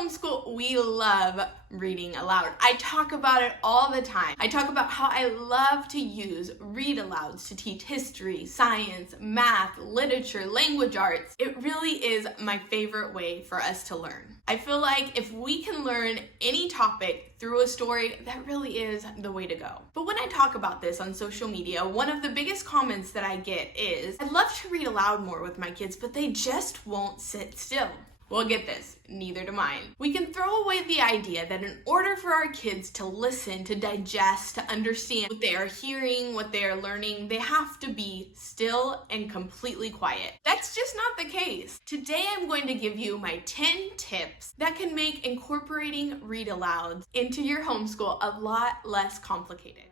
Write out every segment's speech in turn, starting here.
Homeschool, we love reading aloud. I talk about it all the time. I talk about how I love to use read alouds to teach history, science, math, literature, language arts. It really is my favorite way for us to learn. I feel like if we can learn any topic through a story, that really is the way to go. But when I talk about this on social media, one of the biggest comments that I get is, I'd love to read aloud more with my kids, but they just won't sit still. Well, get this, neither do mine. We can throw away the idea that in order for our kids to listen, to digest, to understand what they are hearing, what they are learning, they have to be still and completely quiet. That's just not the case. Today, I'm going to give you my 10 tips that can make incorporating read alouds into your homeschool a lot less complicated.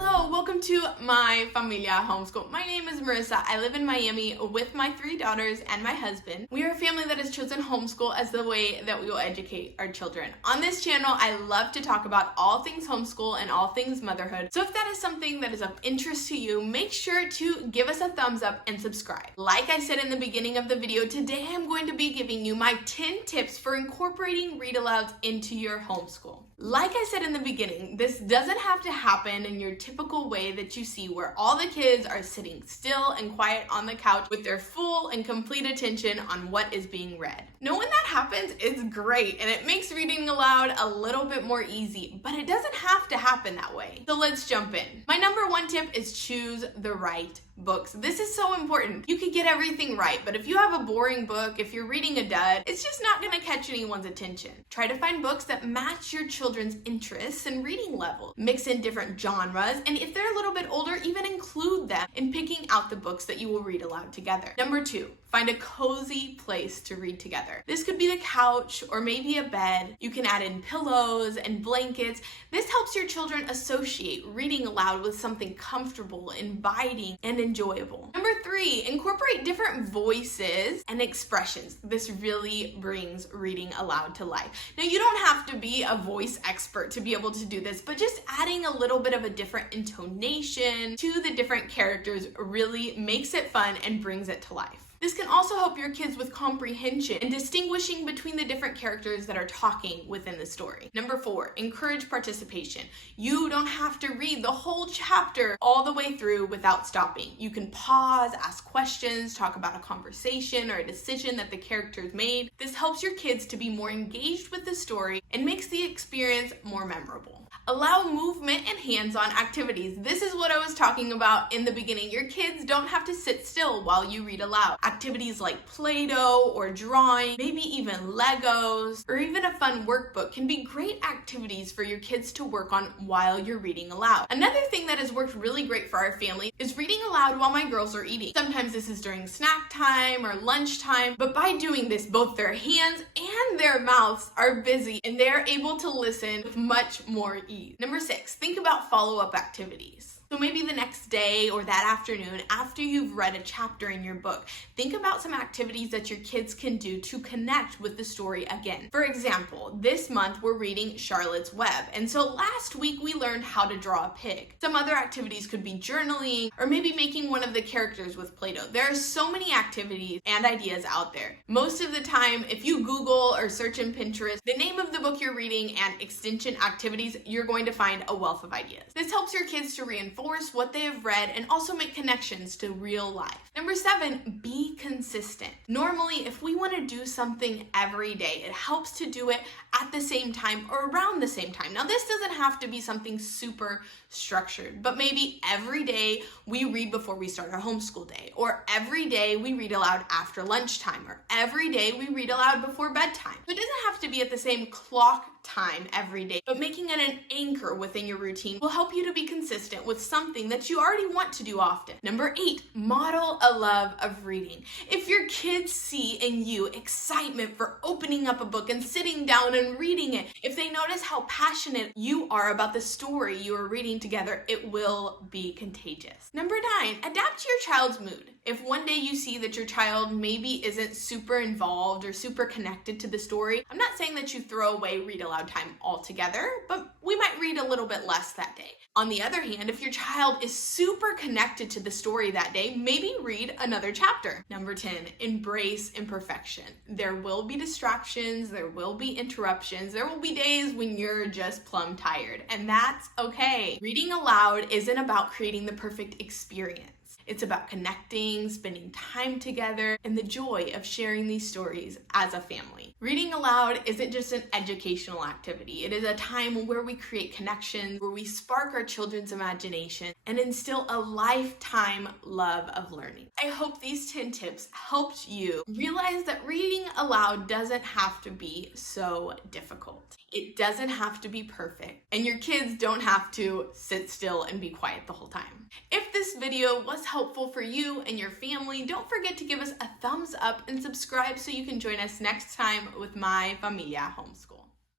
Hello, welcome to my familia homeschool. My name is Marissa. I live in Miami with my 3 daughters and my husband. We are a family that has chosen homeschool as the way that we will educate our children. On this channel, I love to talk about all things homeschool and all things motherhood. So if that is something that is of interest to you, make sure to give us a thumbs up and subscribe. Like I said in the beginning of the video, today I'm going to be giving you my 10 tips for incorporating read alouds into your homeschool. Like I said in the beginning, this doesn't have to happen in your typical way that you see where all the kids are sitting still and quiet on the couch with their full and complete attention on what is being read. No, when that happens, it's great and it makes reading aloud a little bit more easy, but it doesn't have to happen that way. So let's jump in. My number 1 tip is choose the right books. This is so important. You could get everything right, but if you have a boring book, if you're reading a dud, it's just not going to catch anyone's attention. Try to find books that match your children's interests and reading level. Mix in different genres, and if they're a little bit older, even include them in picking out the books that you will read aloud together. Number 2, find a cozy place to read together. This could be the couch or maybe a bed. You can add in pillows and blankets. This helps your children associate reading aloud with something comfortable, inviting, and enjoyable. Number 3, incorporate different voices and expressions. This really brings reading aloud to life. Now, you don't have to be a voice expert to be able to do this, but just adding a little bit of a different intonation to the different characters really makes it fun and brings it to life. This can also help your kids with comprehension and distinguishing between the different characters that are talking within the story. Number 4, encourage participation. You don't have to read the whole chapter all the way through without stopping. You can pause, ask questions, talk about a conversation or a decision that the characters made. This helps your kids to be more engaged with the story and makes the experience more memorable. Allow movement and hands-on activities. This is what I was talking about in the beginning. Your kids don't have to sit still while you read aloud. Activities like Play-Doh or drawing, maybe even Legos, or even a fun workbook can be great activities for your kids to work on while you're reading aloud. Another thing that has worked really great for our family is reading aloud while my girls are eating. Sometimes this is during snack time or lunchtime, but by doing this, both their hands and their mouths are busy and they're able to listen with much more ease. Number 6, think about follow-up activities. So maybe the next day or that afternoon, after you've read a chapter in your book, think about some activities that your kids can do to connect with the story again. For example, this month we're reading Charlotte's Web, and so last week we learned how to draw a pig. Some other activities could be journaling or maybe making one of the characters with Play-Doh. There are so many activities and ideas out there. Most of the time, if you Google or search in Pinterest the name of the book you're reading and extension activities, you're going to find a wealth of ideas. This helps your kids to reinforce what they have read and also make connections to real life. Number 7, be consistent. Normally, if we want to do something every day, it helps to do it at the same time or around the same time. Now, this doesn't have to be something super structured, but maybe every day we read before we start our homeschool day, or every day we read aloud after lunchtime, or every day we read aloud before bedtime. So it doesn't have to be at the same clock time every day, but making it an anchor within your routine will help you to be consistent with something that you already want to do often. Number 8, model a love of reading. If your kids see in you excitement for opening up a book and sitting down and reading it, if they notice how passionate you are about the story you are reading together, it will be contagious. Number 9, adapt to your child's mood. If one day you see that your child maybe isn't super involved or super connected to the story, I'm not saying that you throw away read aloud time altogether, but we might read a little bit less that day. On the other hand, if your child is super connected to the story that day, maybe read another chapter. Number 10, embrace imperfection. There will be distractions, there will be interruptions, there will be days when you're just plumb tired, and that's okay. Reading aloud isn't about creating the perfect experience. It's about connecting, spending time together, and the joy of sharing these stories as a family. Reading aloud isn't just an educational activity. It is a time where we create connections, where we spark our children's imagination, and instill a lifetime love of learning. I hope these 10 tips helped you realize that reading aloud doesn't have to be so difficult. It doesn't have to be perfect, and your kids don't have to sit still and be quiet the whole time. If this video was helpful for you and your family, don't forget to give us a thumbs up and subscribe so you can join us next time with My Familia Homeschool.